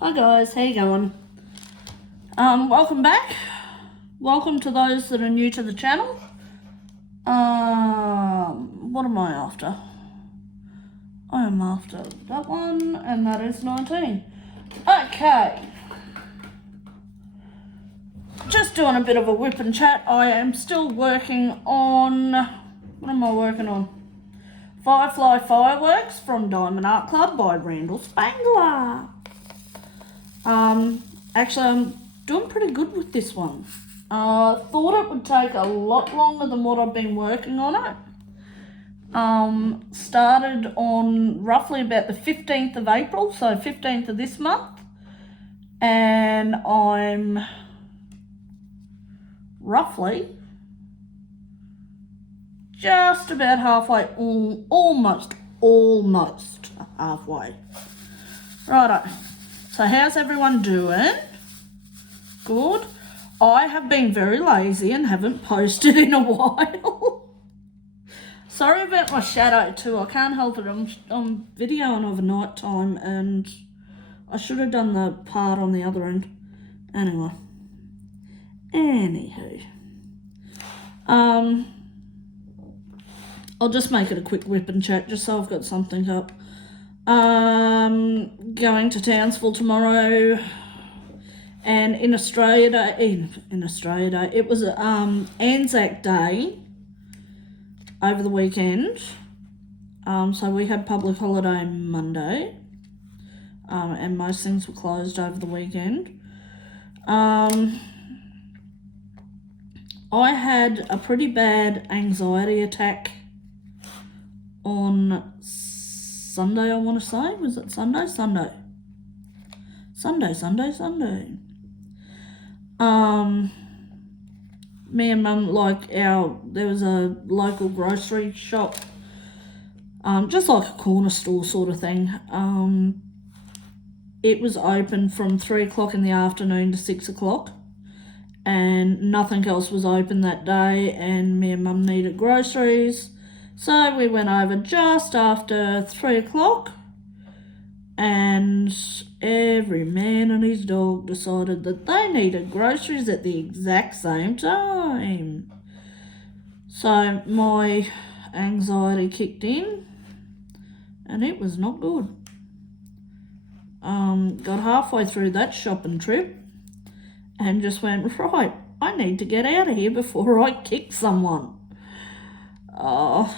Hi guys, how you going? Welcome back. Welcome to those that are new to the channel. What am I after? I am after that one, and that is 19. Okay. Just doing a bit of a whip and chat. I am still working on, what am I working on? Firefly Fireworks from Diamond Art Club by Randall Spangler. Actually, I'm doing pretty good with this one. Thought it would take a lot longer than what I've been working on it. Started on roughly about the 15th of April, so 15th of this month. And I'm roughly just about halfway, almost halfway. Righto. So how's everyone doing? Good. I have been very lazy and haven't posted in a while. Sorry about my shadow too. I can't help it. I'm videoing over night time and I should have done the part on the other end. Anyway. Anywho. I'll just make it a quick whip and chat just so I've got something up. Going to Townsville tomorrow, and in Australia Day, it was Anzac Day over the weekend. So we had public holiday Monday, and most things were closed over the weekend. I had a pretty bad anxiety attack on Sunday, I want to say. Was it Sunday? Sunday. Me and Mum, there was a local grocery shop, just like a corner store sort of thing. It was open from 3 o'clock in the afternoon to 6 o'clock, and nothing else was open that day, and me and Mum needed groceries. So we went over just after 3 o'clock, and every man and his dog decided that they needed groceries at the exact same time. So my anxiety kicked in, and it was not good. Got halfway through that shopping trip and just went, right, I need to get out of here before I kick someone. Oh,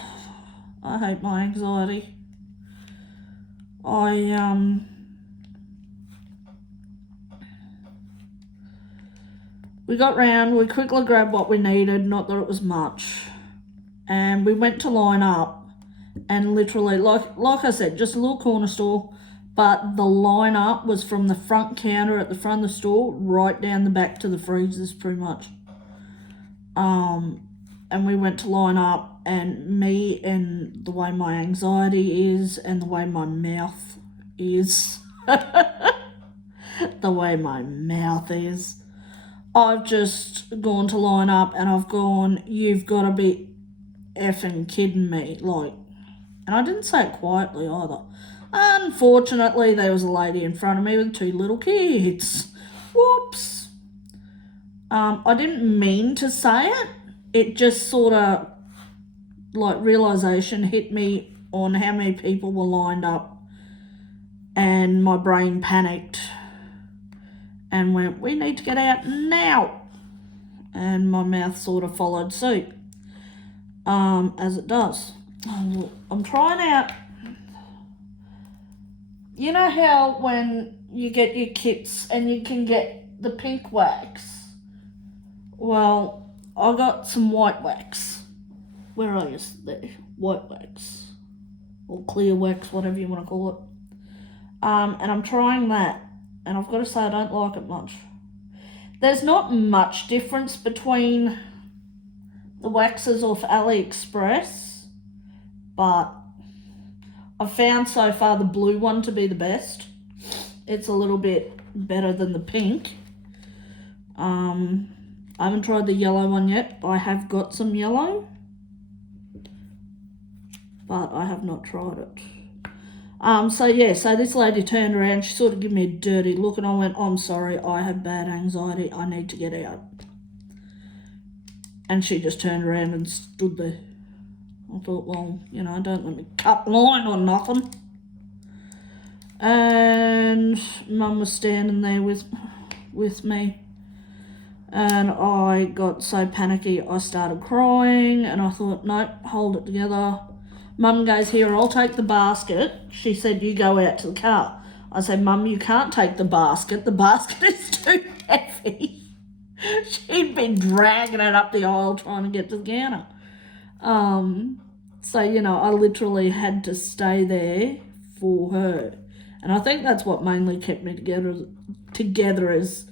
I hate my anxiety. We got round, we quickly grabbed what we needed, not that it was much, and we went to line up, and literally, like I said, just a little corner store, but the line up was from the front counter at the front of the store right down the back to the freezers, pretty much. And we went to line up, and me and the way my anxiety is and the way my mouth is, I've just gone to line up and I've gone, you've got to be effing kidding me, and I didn't say it quietly either. Unfortunately, there was a lady in front of me with 2 little kids. Whoops. I didn't mean to say it. It just sort of, realisation hit me on how many people were lined up, and my brain panicked and went, we need to get out now. And my mouth sort of followed suit, as it does. I'm trying out, you know how when you get your kits and you can get the pink wax? Well, I got some white wax. Where are you? There. White wax. Or clear wax, whatever you want to call it. And I'm trying that. And I've got to say I don't like it much. There's not much difference between the waxes off AliExpress, but I've found so far the blue one to be the best. It's a little bit better than the pink. I haven't tried the yellow one yet. I have got some yellow, but I have not tried it. So this lady turned around, she sort of gave me a dirty look, and I went, I'm sorry, I have bad anxiety, I need to get out. And she just turned around and stood there. I thought, well, don't let me cut line or nothing. And Mum was standing there with me. And I got so panicky, I started crying, and I thought, nope, hold it together. Mum goes, here, I'll take the basket. She said, you go out to the car. I said, Mum, you can't take the basket is too heavy. She'd been dragging it up the aisle trying to get to the counter. I literally had to stay there for her. And I think that's what mainly kept me together is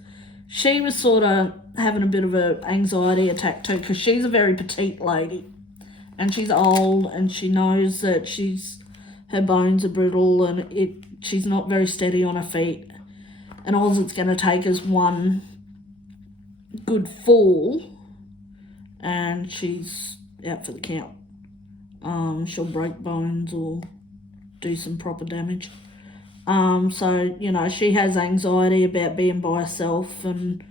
she was sort of having a bit of an anxiety attack too, because she's a very petite lady. And she's old, and she knows that her bones are brittle, and she's not very steady on her feet. And all it's going to take is one good fall, and she's out for the count. She'll break bones or do some proper damage. She has anxiety about being by herself and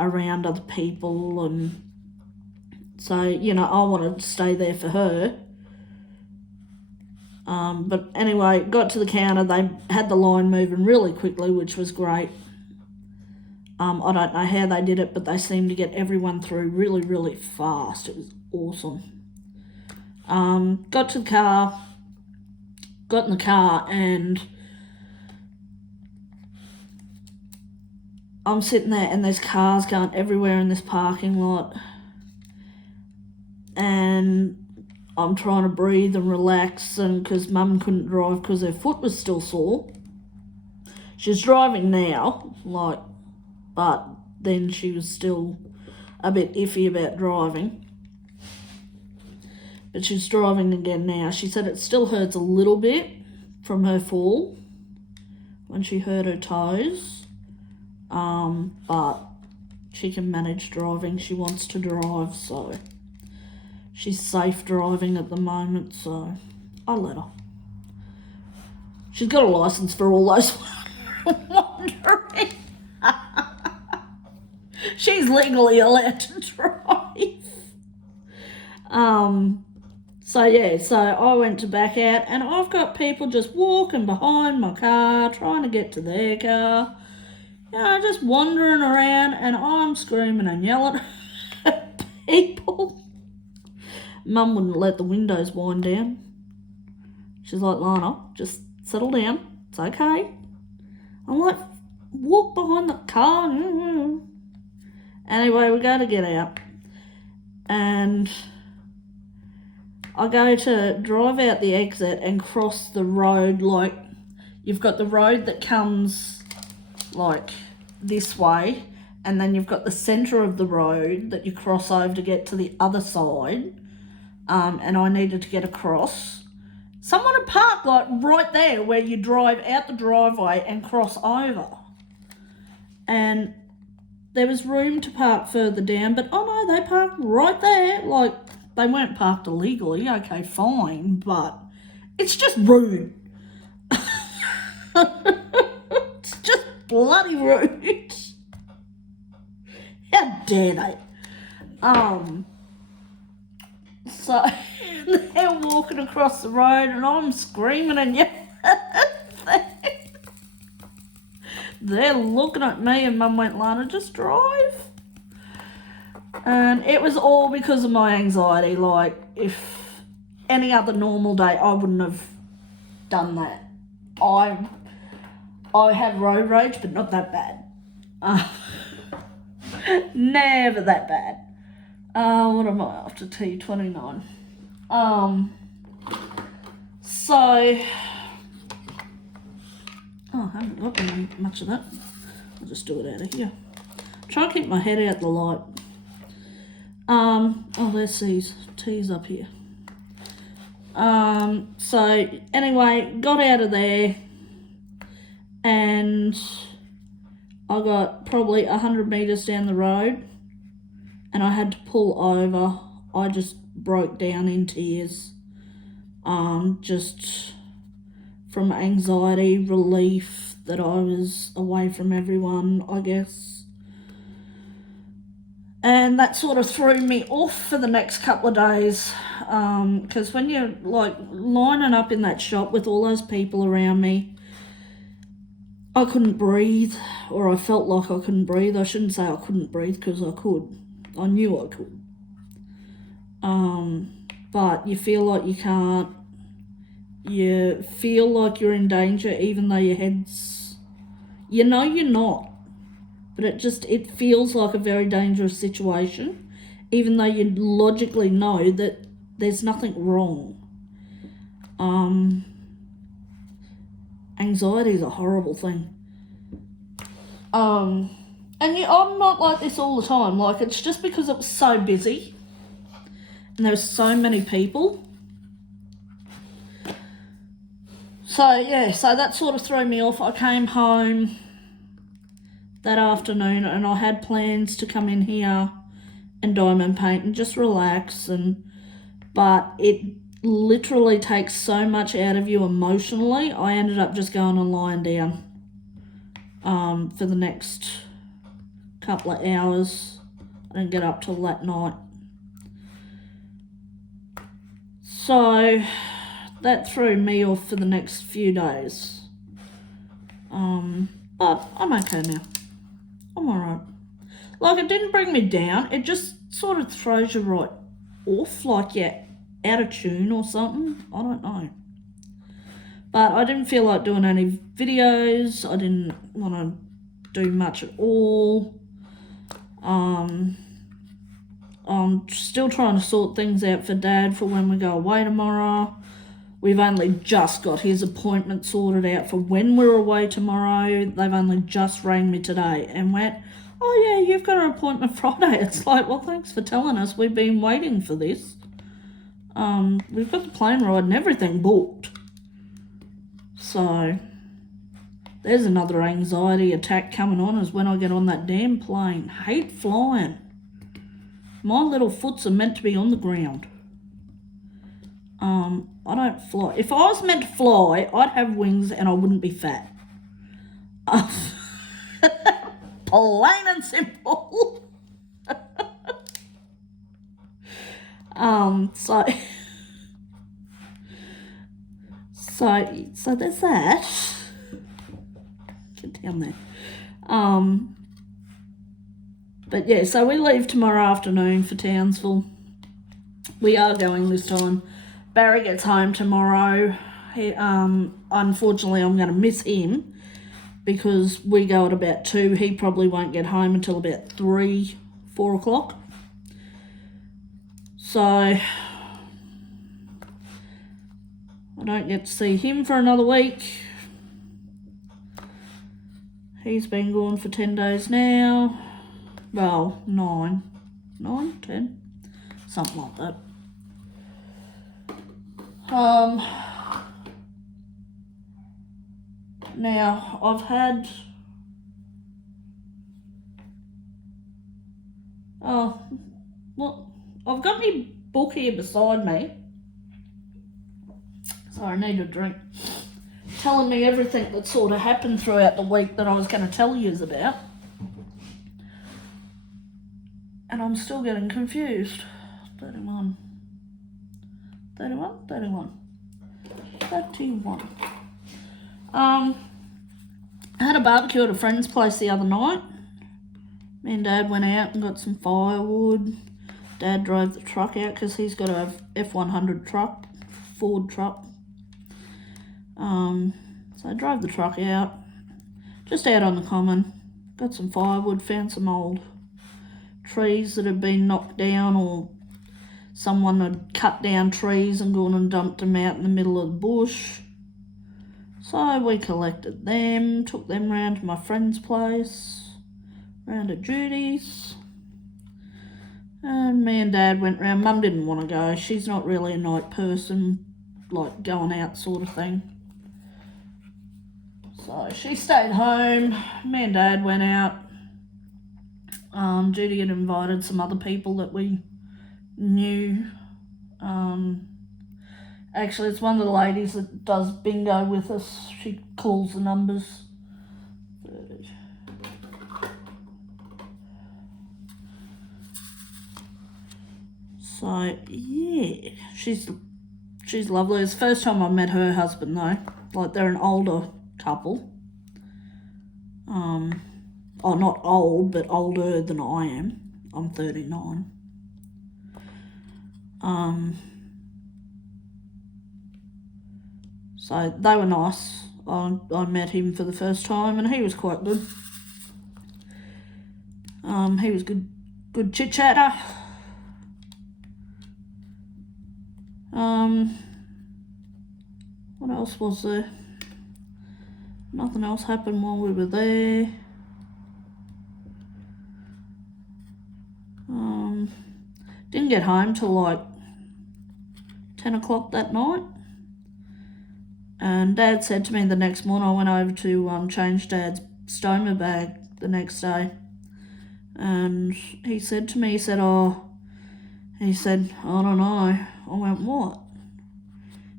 around other people, and so, I wanted to stay there for her. But anyway, got to the counter, they had the line moving really quickly, which was great. I don't know how they did it, but they seemed to get everyone through really, really fast. It was awesome. Got in the car, and I'm sitting there, and there's cars going everywhere in this parking lot. And I'm trying to breathe and relax, and because Mum couldn't drive because her foot was still sore. She's driving now, but then she was still a bit iffy about driving. But she's driving again now. She said it still hurts a little bit from her fall when she hurt her toes. But she can manage driving. She wants to drive, so she's safe driving at the moment, so I let her. She's got a license for all those wondering. She's legally allowed to drive. So I went to back out, and I've got people just walking behind my car, trying to get to their car. Just wandering around, and I'm screaming and yelling at people. Mum wouldn't let the windows wind down. She's like, Lana, just settle down. It's okay. I'm like, walk behind the car. Anyway, we go to get out. And I go to drive out the exit and cross the road. Like, you've got the road that comes like this way, and then you've got the centre of the road that you cross over to get to the other side. And I needed to get across. Someone had parked like right there where you drive out the driveway and cross over. And there was room to park further down, but oh no, they parked right there. Like, they weren't parked illegally, okay, fine, but it's just rude. It's just bloody rude. How dare they? So they're walking across the road, and I'm screaming and yelling at them. They're looking at me, and Mum went, Lana, just drive. And it was all because of my anxiety. Like, if any other normal day, I wouldn't have done that. I have road rage, but not that bad. Never that bad. What am I after? T29. I haven't got very much of that. I'll just do it out of here. Try and keep my head out the light. There's T's up here. So anyway, got out of there, and I got probably 100 metres down the road, and I had to pull over. I just broke down in tears, just from anxiety, relief that I was away from everyone, I guess. And that sort of threw me off for the next couple of days, because when you're like lining up in that shop with all those people around me, I couldn't breathe, or I felt like I couldn't breathe. I shouldn't say I couldn't breathe, because I could. I knew I could. But you feel like you can't. You feel like you're in danger, even though your head's... You know you're not. But it feels like a very dangerous situation, even though you logically know that there's nothing wrong. Anxiety is a horrible thing. And I'm not like this all the time. Like, it's just because it was so busy and there were so many people. So, yeah, so that sort of threw me off. I came home that afternoon and I had plans to come in here and diamond paint and just relax, but it literally takes so much out of you emotionally. I ended up just going and lying down for the next couple of hours. I didn't get up till that night. So that threw me off for the next few days. But I'm okay now. I'm alright. Like, it didn't bring me down. It just sort of throws you right off, like you're out of tune or something. I don't know. But I didn't feel like doing any videos. I didn't want to do much at all. I'm still trying to sort things out for Dad for when we go away tomorrow. We've only just got his appointment sorted out for when we're away tomorrow. They've only just rang me today and went, oh yeah, you've got an appointment Friday. It's like, well, thanks for telling us. We've been waiting for this. We've got the plane ride and everything booked. So there's another anxiety attack coming on, is when I get on that damn plane. Hate flying. My little foots are meant to be on the ground. I don't fly. If I was meant to fly, I'd have wings and I wouldn't be fat. Plain and simple. So there's that. Get down there. But yeah, so we leave tomorrow afternoon for Townsville. We are going this time. Barry gets home tomorrow. Unfortunately, I'm going to miss him because we go at about 2. He probably won't get home until about 3, 4 o'clock. So I don't get to see him for another week. He's been gone for 10 days now. Well, 9, 10, something like that. Now I've had I've got my book here beside me, so I need a drink, telling me everything that sort of happened throughout the week that I was going to tell you about, and I'm still getting confused. 31. I had a barbecue at a friend's place the other night. Me and Dad went out and got some firewood. Dad drove the truck out because he's got a F100 truck, Ford truck. So I drove the truck out, just out on the common. Got some firewood, found some old trees that had been knocked down, or someone had cut down trees and gone and dumped them out in the middle of the bush. So we collected them, took them round to my friend's place, round to Judy's. And me and Dad went round. Mum didn't want to go. She's not really a night person, like going out sort of thing. So she stayed home. Me and Dad went out. Judy had invited some other people that we knew. Actually, it's one of the ladies that does bingo with us. She calls the numbers. 30. So, yeah, she's lovely. It's the first time I met her husband, though. Like, they're an older couple. Oh, not old, but older than I am. I'm 39. So they were nice. I met him for the first time, and he was quite good. He was good chit chatter. What else was there? Nothing else happened while we were there. Didn't get home till like 10 o'clock that night. And Dad said to me the next morning, I went over to change Dad's stoma bag the next day. And he said to me, I don't know. I went, what?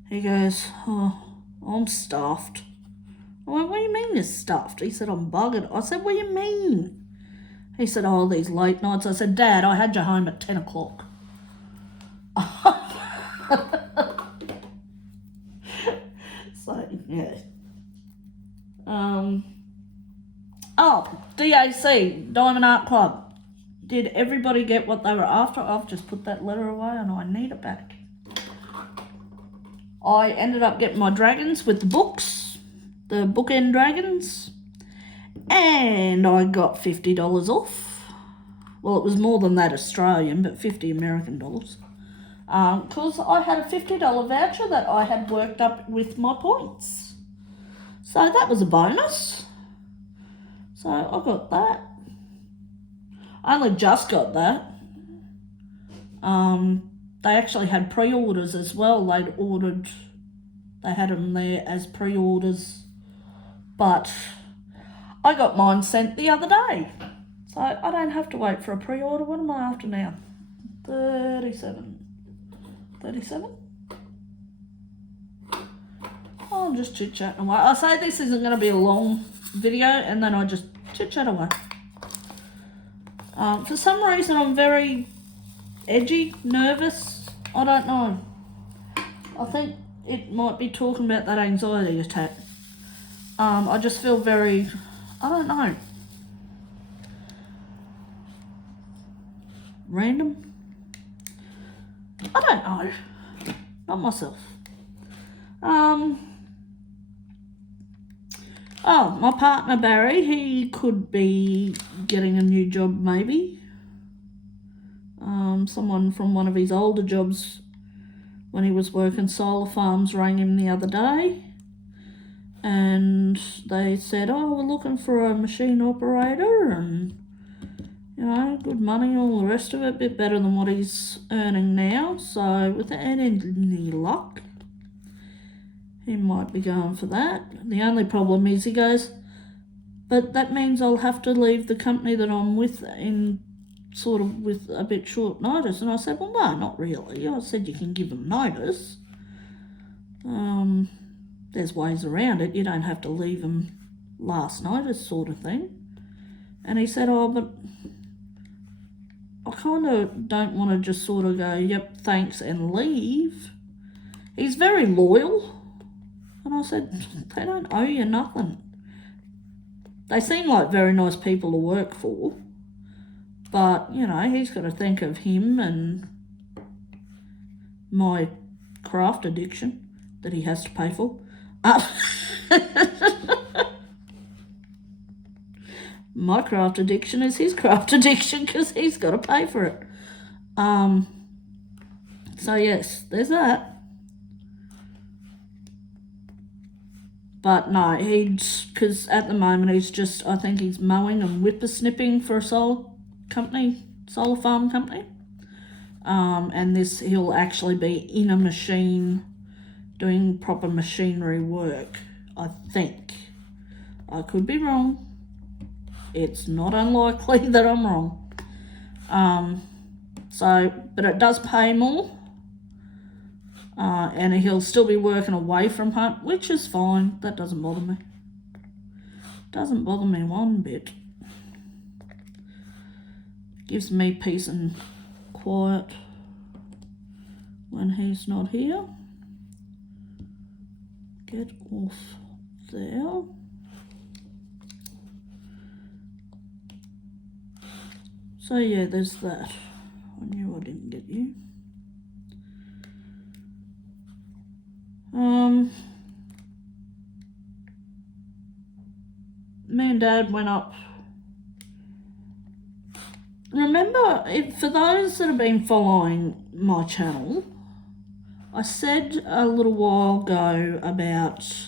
He goes, oh, I'm stuffed. I went, what do you mean you're stuffed? He said, I'm buggered. I said, what do you mean? He said, oh, these late nights. I said, Dad, I had you home at 10 o'clock. So, yeah. Oh, DAC, Diamond Art Club. Did everybody get what they were after? I've just put that letter away and I need it back. I ended up getting my dragons with the books, the bookend dragons, and I got $50 off. Well, it was more than that Australian, but 50 American dollars. Because I had a $50 voucher that I had worked up with my points. So that was a bonus. So I got that. I only just got that. They actually had pre-orders as well. They had them there as pre-orders. But I got mine sent the other day. So I don't have to wait for a pre-order. What am I after now? 37. Oh, I'm just chit-chatting away. I say this isn't going to be a long video, and then I just chit-chat away. For some reason, I'm very edgy, nervous. I don't know. I think it might be talking about that anxiety attack. I just feel very, I don't know. Random? I don't know. Not myself. Oh, my partner Barry, he could be getting a new job maybe. Someone from one of his older jobs when he was working solar farms rang him the other day. And they said, oh, we're looking for a machine operator and, you know, good money, all the rest of it, a bit better than what he's earning now. So without any luck, he might be going for that. The only problem is, he goes, but that means I'll have to leave the company that I'm with in sort of with a bit short notice. And I said, well, no, not really. I said you can give them notice. There's ways around it. You don't have to leave them last notice sort of thing. And he said, oh, but I kind of don't want to just sort of go, yep, thanks, and leave. He's very loyal. And I said, they don't owe you nothing. They seem like very nice people to work for. But, you know, he's got to think of him and my craft addiction that he has to pay for. My craft addiction is his craft addiction because he's got to pay for it. So, yes, there's that. But no, because at the moment he's just, I think he's mowing and whippersnipping for a solar farm company. And he'll actually be in a machine doing proper machinery work, I think. I could be wrong. It's not unlikely that I'm wrong. But it does pay more. and he'll still be working away from home, which is fine. That doesn't bother me. Doesn't bother me one bit. Gives me peace and quiet when he's not here. Get off there. So yeah, there's that. I knew I didn't get you. Me and Dad went up. Remember, for those that have been following my channel, I said a little while ago about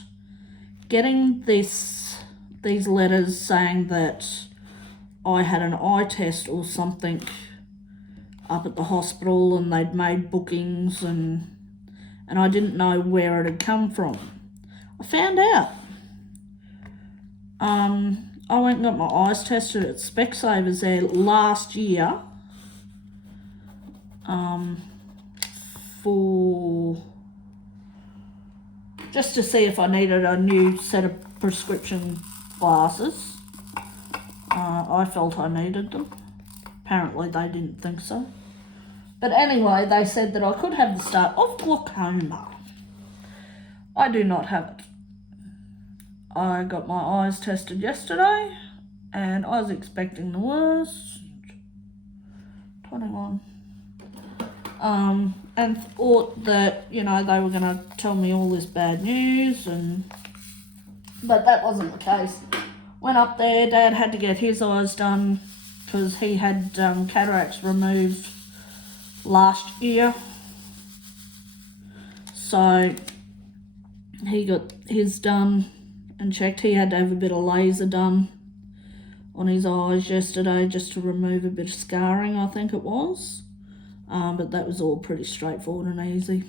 getting these letters saying that I had an eye test or something up at the hospital and they'd made bookings and I didn't know where it had come from. I found out. I went and got my eyes tested at Specsavers there last year for just to see if I needed a new set of prescription glasses. I felt I needed them. Apparently they didn't think so. But anyway, they said that I could have the start of glaucoma. I do not have it. I got my eyes tested yesterday and I was expecting the worst. 21. And thought that, you know, they were going to tell me all this bad news, but that wasn't the case. Went up there, Dad had to get his eyes done because he had cataracts removed last year. So he got his done and checked. He had to have a bit of laser done on his eyes yesterday just to remove a bit of scarring, I think it was. But that was all pretty straightforward and easy.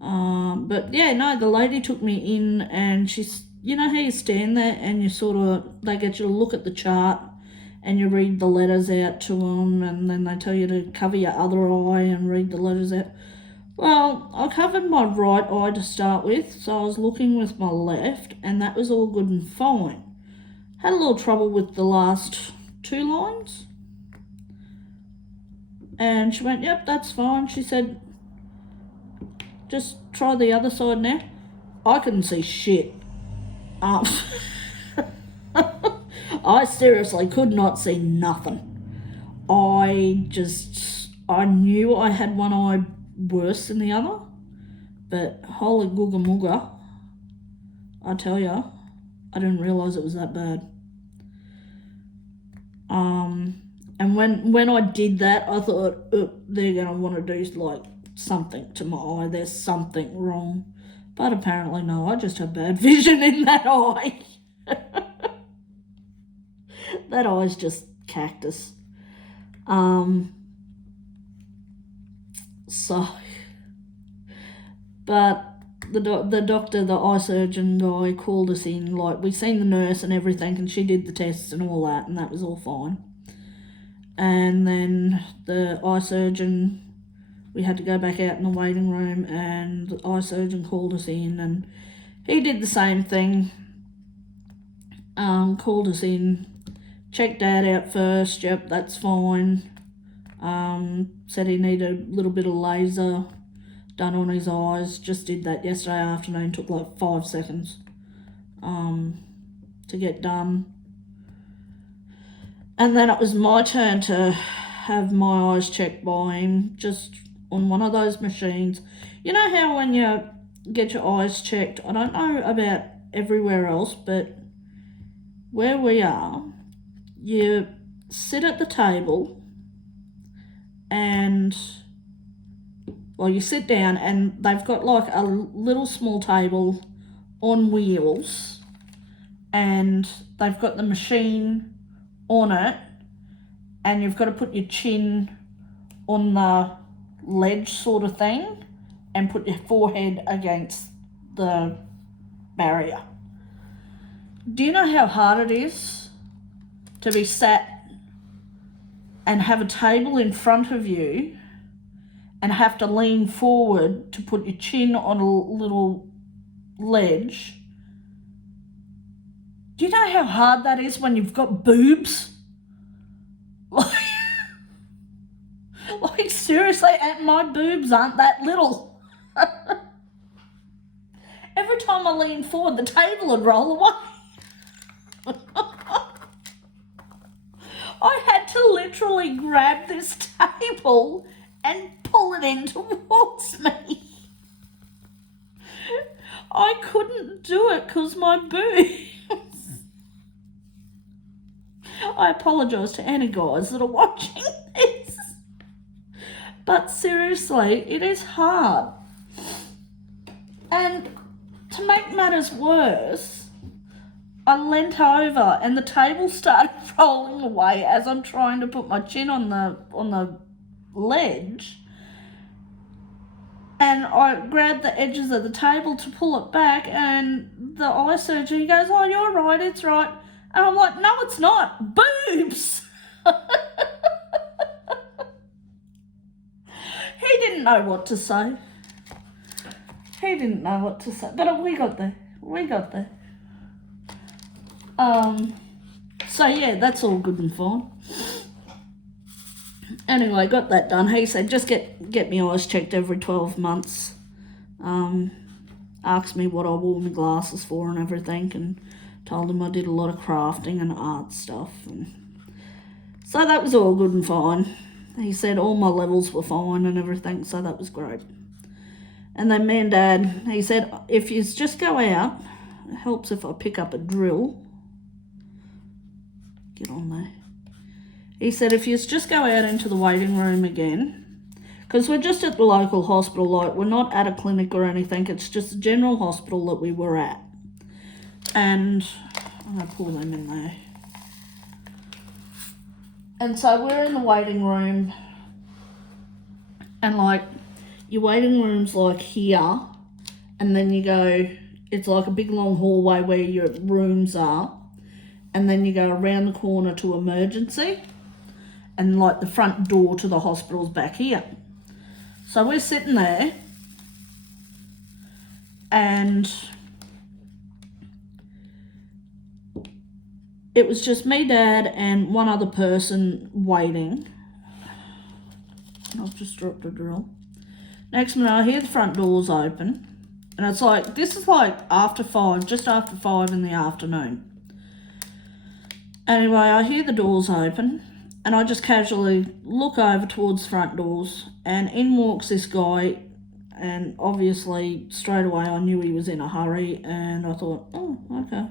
But yeah, no, the lady took me in and she's, you know how you stand there and you they get you to look at the chart and you read the letters out to them and then they tell you to cover your other eye and read the letters out. Well, I covered my right eye to start with, so I was looking with my left and that was all good and fine. Had a little trouble with the last 2 lines. And she went, yep, that's fine. She said, just try the other side now. I couldn't see shit. I seriously could not see nothing. I knew I had one eye worse than the other, but holy googa mooga, I tell ya, I didn't realise it was that bad. And when I did that, I thought, they're going to want to do like something to my eye. There's something wrong. But apparently no, I just have bad vision in that eye. That eye's just cactus. So, but the doctor, the eye surgeon guy called us in, like we seen the nurse and everything and she did the tests and all that and that was all fine. And then the eye surgeon, we had to go back out in the waiting room and the eye surgeon called us in and he did the same thing. Called us in, checked Dad out first, yep, that's fine. Said he needed a little bit of laser done on his eyes. Just did that yesterday afternoon, took like 5 seconds to get done. And then it was my turn to have my eyes checked by him, just on one of those machines. You know how when you get your eyes checked, I don't know about everywhere else, but where we are, you sit at the table and, well, you sit down and they've got like a little small table on wheels and they've got the machine on it and you've got to put your chin on the ledge sort of thing and put your forehead against the barrier. Do you know how hard it is to be sat and have a table in front of you and have to lean forward to put your chin on a little ledge. Do you know how hard that is when you've got boobs? Like seriously, and my boobs aren't that little. Every time I lean forward, the table would roll away. I had to literally grab this table and pull it in towards me. I couldn't do it because my boobs. I apologise to any guys that are watching this. But seriously, it is hard. And to make matters worse, I leant over and the table started rolling away as I'm trying to put my chin on the ledge. And I grabbed the edges of the table to pull it back, and the eye surgeon goes, "Oh, you're right, it's right." And I'm like, "No, it's not. Boobs." He didn't know what to say. But we got there. So yeah, that's all good and fine. Anyway, got that done. He said, just get my eyes checked every 12 months. Asked me what I wore my glasses for and everything, and told him I did a lot of crafting and art stuff. And so that was all good and fine. He said all my levels were fine and everything, so that was great. And then me and Dad, he said, if you just go out, it helps if I pick up a drill. Get on there. He said, if you just go out into the waiting room again, because we're just at the local hospital, like we're not at a clinic or anything, it's just a general hospital that we were at. And I'm going to pull them in there. And so we're in the waiting room, and like your waiting room's like here, and then you go, it's like a big long hallway where your rooms are, and then you go around the corner to emergency, and like the front door to the hospital's back here. So we're sitting there, and it was just me, Dad, and one other person waiting. I've just dropped a drill. Next minute, I hear the front doors open, and it's like, this is like after 5, just after 5 in the afternoon. Anyway, I hear the doors open, and I just casually look over towards the front doors, and in walks this guy, and obviously straight away I knew he was in a hurry, and I thought, oh, okay.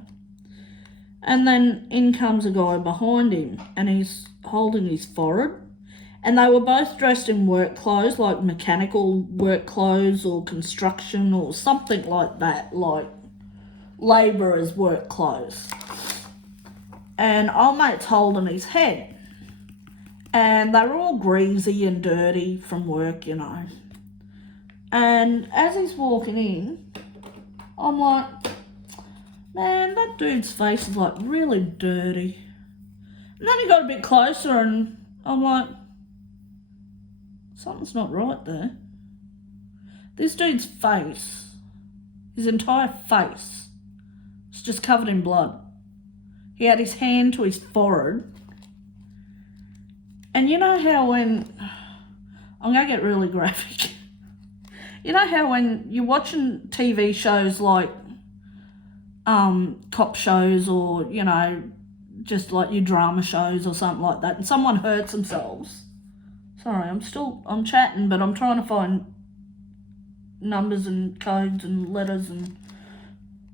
And then in comes a guy behind him, and he's holding his forehead, and they were both dressed in work clothes, like mechanical work clothes or construction or something like that, like labourers' work clothes. And old mate's holding his head. And they were all greasy and dirty from work, you know. And as he's walking in, I'm like, man, that dude's face is like really dirty. And then he got a bit closer and I'm like, something's not right there. This dude's face, his entire face, is just covered in blood. He had his hand to his forehead. And you know how when, I'm going to get really graphic. You know how when you're watching TV shows like cop shows or, you know, just like your drama shows or something like that, and someone hurts themselves. Sorry, I'm chatting, but I'm trying to find numbers and codes and letters and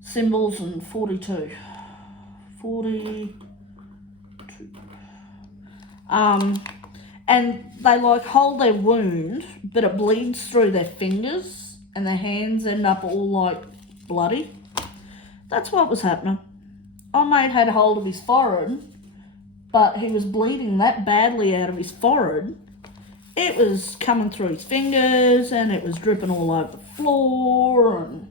symbols and 42. And they like hold their wound, but it bleeds through their fingers and their hands end up all like bloody. That's what was happening. Old mate had hold of his forehead, but he was bleeding that badly out of his forehead. It was coming through his fingers and it was dripping all over the floor, and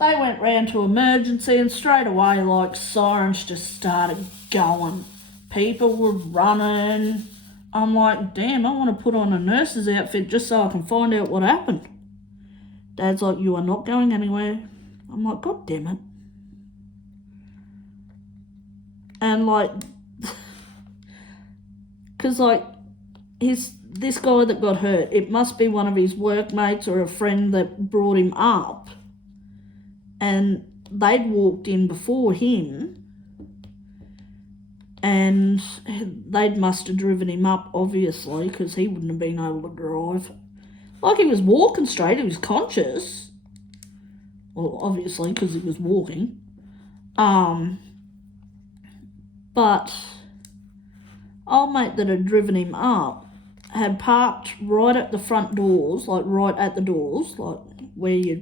they went round to emergency, and straight away like sirens just started going. People were running, I'm like, damn, I want to put on a nurse's outfit just so I can find out what happened. Dad's like, you are not going anywhere. I'm like, God damn it. And like, because like, this guy that got hurt, it must be one of his workmates or a friend that brought him up. And they'd walked in before him. And they must have driven him up, obviously, because he wouldn't have been able to drive. Like, he was walking straight, he was conscious. Well, obviously, because he was walking. But old mate that had driven him up had parked right at the front doors, like right at the doors, like where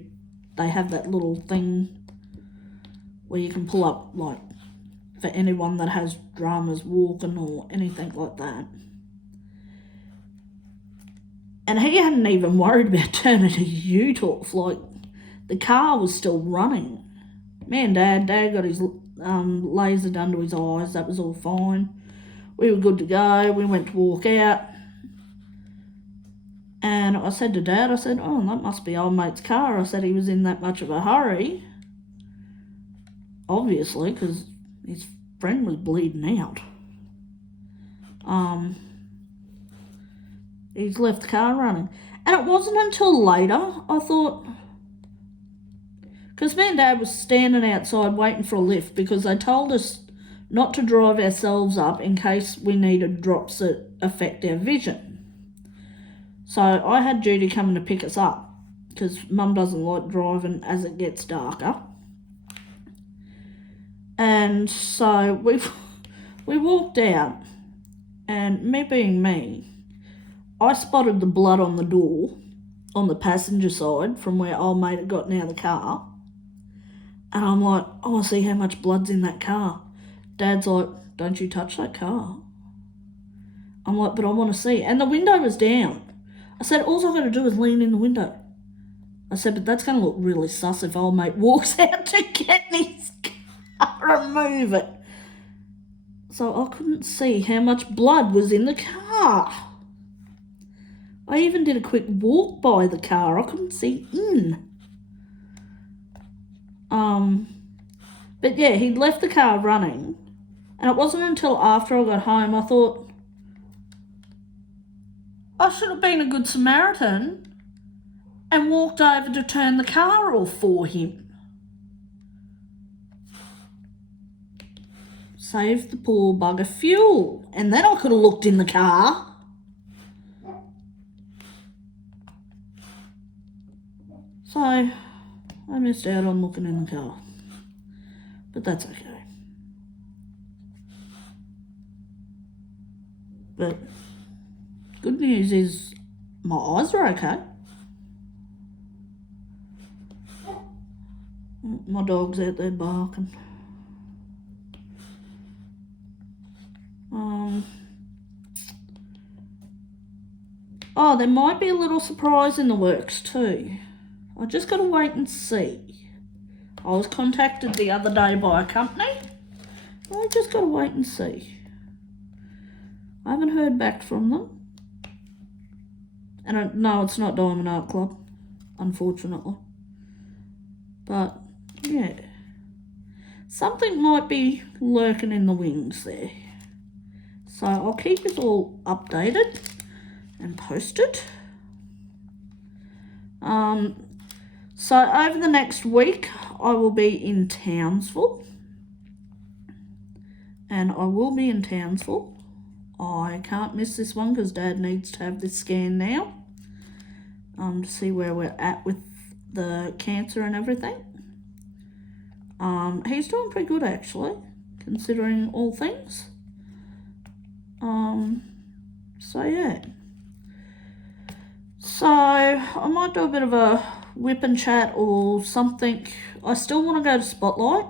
they have that little thing where you can pull up, like, for anyone that has dramas walking or anything like that. And he hadn't even worried about turning his ute off. Like, the car was still running. Me and Dad got his laser done to his eyes. That was all fine. We were good to go. We went to walk out. And I said to Dad, I said, oh, that must be old mate's car. I said he was in that much of a hurry. Obviously, because his friend was bleeding out. He's left the car running. And it wasn't until later I thought, because me and Dad was standing outside waiting for a lift because they told us not to drive ourselves up in case we needed drops that affect our vision. So I had Judy coming to pick us up because Mum doesn't like driving as it gets darker. And so we walked out, and me being me, I spotted the blood on the door on the passenger side from where old mate had gotten out of the car. And I'm like, I want to see how much blood's in that car. Dad's like, don't you touch that car. I'm like, but I want to see. And the window was down. I said, all I've got to do is lean in the window. I said, but that's going to look really sus if old mate walks out to get his car and move it. So I couldn't see how much blood was in the car. I even did a quick walk by the car. I couldn't see in. But yeah, he'd left the car running. And it wasn't until after I got home I thought, I should have been a good Samaritan and walked over to turn the car off for him. Saved the poor bugger fuel. And then I could have looked in the car. So, I missed out on looking in the car. But that's okay. But good news is my eyes are okay. My dog's out there barking. Oh, there might be a little surprise in the works too. I just got to wait and see. I was contacted the other day by a company. I just got to wait and see. I haven't heard back from them. And no, it's not Diamond Art Club, unfortunately. But, yeah. Something might be lurking in the wings there. So I'll keep it all updated and posted. So over the next week, I will be in Townsville. And I will be in Townsville. I can't miss this one because Dad needs to have this scan now. To see where we're at with the cancer and everything. He's doing pretty good actually, considering all things. So yeah. So I might do a bit of a whip and chat or something. I still want to go to Spotlight.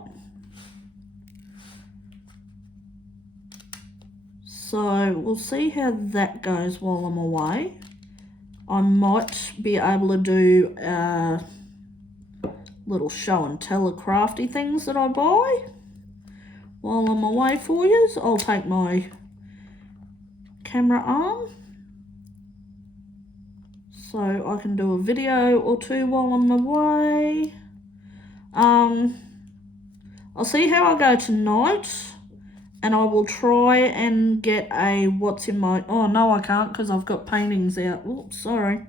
So we'll see how that goes while I'm away. I might be able to do little show and tell crafty things that I buy while I'm away for you. So I'll take my camera on so I can do a video or two while I'm away. I'll see how I go tonight, and I will try and get a what's in my... Oh, no, I can't because I've got paintings out. Oops, sorry.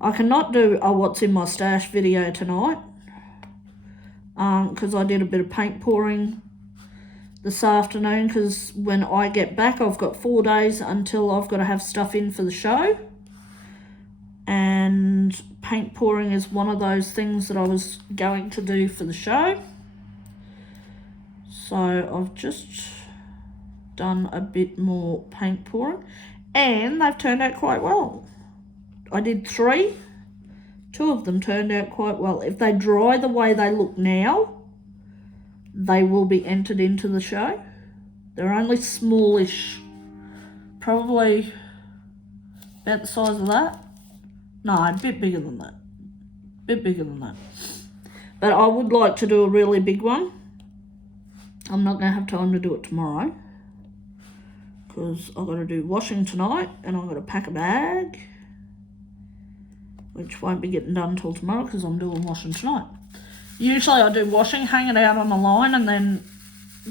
I cannot do a what's in my stash video tonight because I did a bit of paint pouring this afternoon, because when I get back I've got 4 days until I've got to have stuff in for the show, and paint pouring is one of those things that I was going to do for the show. So I've just done a bit more paint pouring and they've turned out quite well. I did 3. 2 of them turned out quite well. If they dry the way they look now, they will be entered into the show. They're only smallish, probably about the size of that. No, a bit bigger than that. But I would like to do a really big one. I'm not going to have time to do it tomorrow because I've got to do washing tonight and I've got to pack a bag, which won't be getting done until tomorrow because I'm doing washing tonight. Usually I do washing, hang it out on the line, and then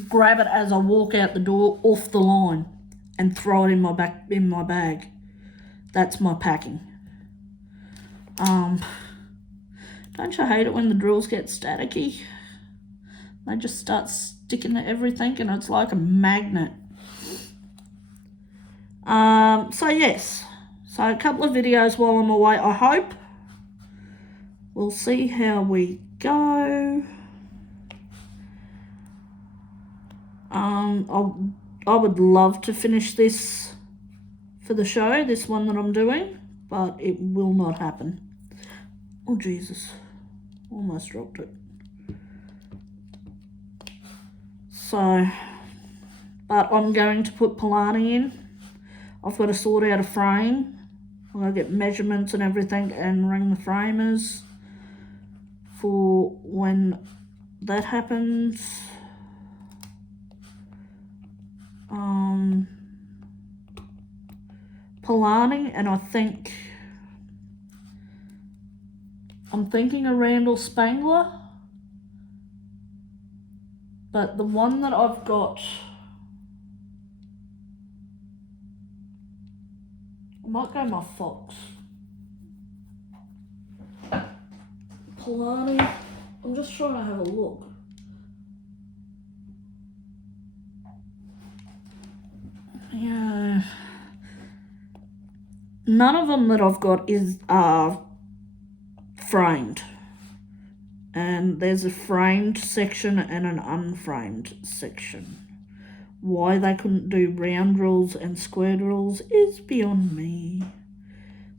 grab it as I walk out the door off the line and throw it in my bag. That's my packing. Don't you hate it when the drills get staticky? They just start sticking to everything and it's like a magnet. So yes, so a couple of videos while I'm away, I hope. We'll see how we go. I would love to finish this for the show, this one that I'm doing, but it will not happen. Oh Jesus, almost dropped it. So, but I'm going to put Polani in. I've got to sort out a frame. I've got to get measurements and everything and ring the framers for when that happens. Polani, and I'm thinking a Randall Spangler, but the one that I've got, I might go my Fox. Polani, I'm just trying to have a look. Yeah. None of them that I've got are framed. And there's a framed section and an unframed section. Why they couldn't do round drills and square drills is beyond me.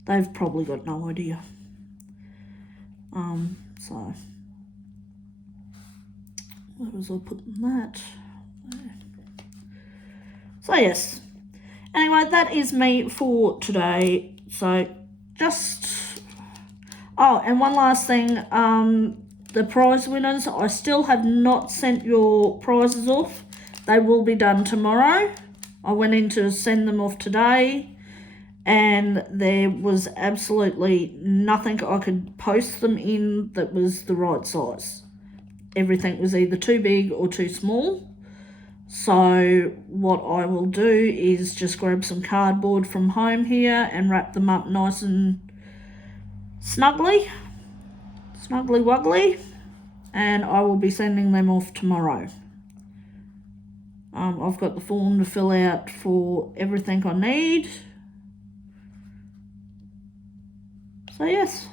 They've probably got no idea. So where was I putting that? There. So yes. Anyway, that is me for today. So just... Oh, and one last thing. The prize winners, I still have not sent your prizes off. They will be done tomorrow. I went in to send them off today and there was absolutely nothing I could post them in that was the right size. Everything was either too big or too small. So what I will do is just grab some cardboard from home here and wrap them up nice and snugly wuggly, and I will be sending them off tomorrow. I've got the form to fill out for everything I need. So yes,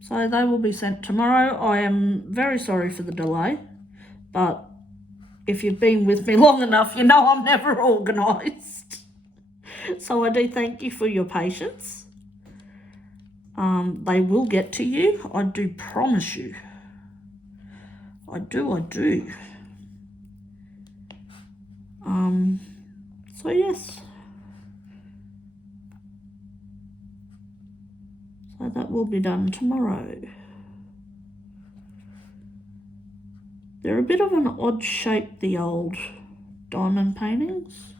so they will be sent tomorrow. I am very sorry for the delay, but if you've been with me long enough, you know I'm never organised. So I do thank you for your patience. They will get to you, I do promise you. I do. So yes. So that will be done tomorrow. They're a bit of an odd shape, the old diamond paintings.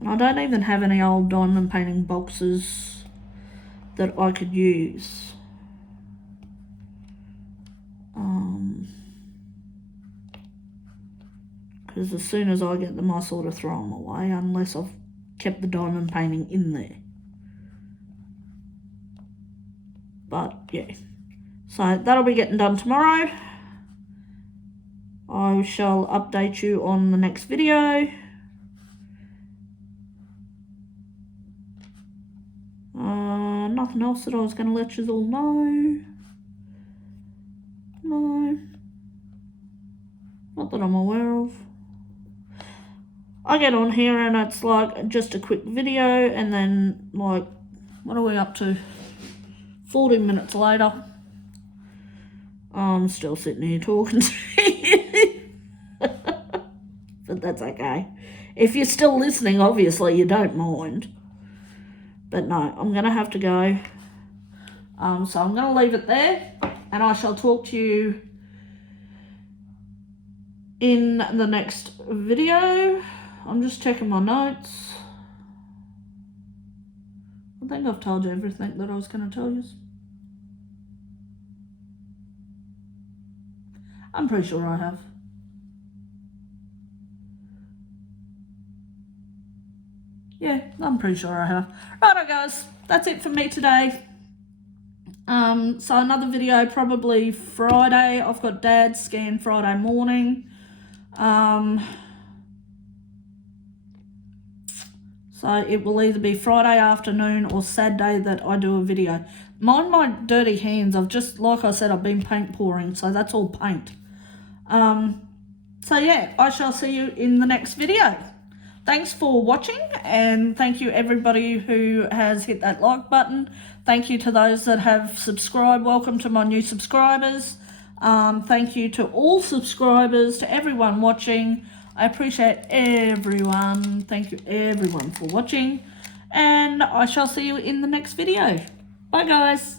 And I don't even have any old diamond painting boxes that I could use. Because as soon as I get them, I sort of throw them away, unless I've kept the diamond painting in there. But yeah, so that'll be getting done tomorrow. I shall update you on the next video. Nothing else that I was going to let you all know. No, not that I'm aware of. I get on here and it's like just a quick video, and then like, what are we up to? 40 minutes later, I'm still sitting here talking to you. But that's okay. If you're still listening, obviously you don't mind. But no, I'm going to have to go. So I'm going to leave it there, and I shall talk to you in the next video. I'm just checking my notes. I think I've told you everything that I was going to tell you. I'm pretty sure I have. Yeah, I'm pretty sure I have. Righto guys, that's it for me today. So another video probably Friday. I've got Dad's scan Friday morning. So it will either be Friday afternoon or Saturday that I do a video. Mind my dirty hands. I've just, like I said, I've been paint pouring, so that's all paint. So yeah, I shall see you in the next video. Thanks for watching, and thank you everybody who has hit that like button. Thank you to those that have subscribed. Welcome to my new subscribers. Thank you to all subscribers, to everyone watching. I appreciate everyone. Thank you everyone for watching, and I shall see you in the next video. Bye guys.